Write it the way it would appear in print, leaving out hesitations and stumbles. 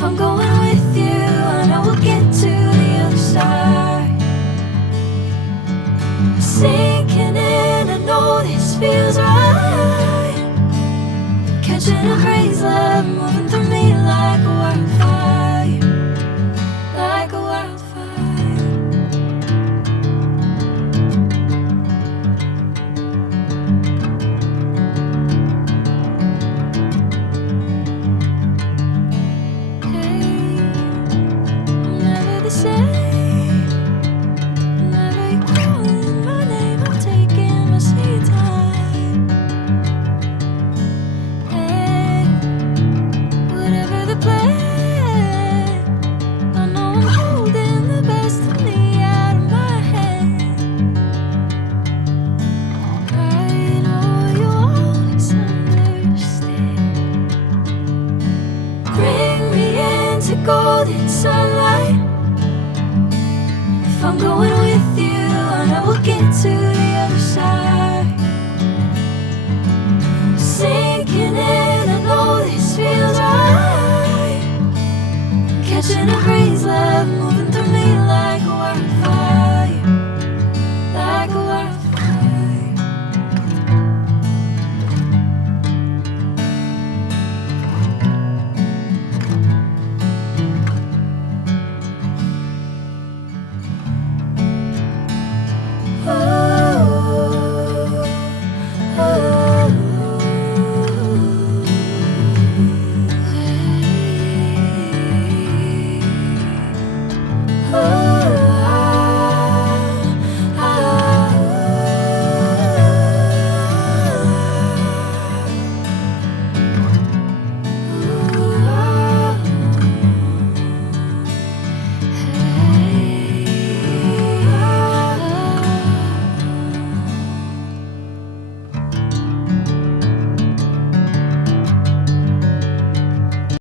If I'm going with you, I know we'll get to the other side. Sinking in, I know this feels right. Catching a crazy love, moving through me like a wildfire, like a wildfire. Hey, I'm never the same. Whenever you're calling my name, I'm taking my sweet time. Hey, whatever the plan, I know I'm holding the best of me out of my hand. I know you'll always understand. Bring me into golden sunlight. If I'm going with you, I know we'll get to the other side. Sinking in, I know this feels right.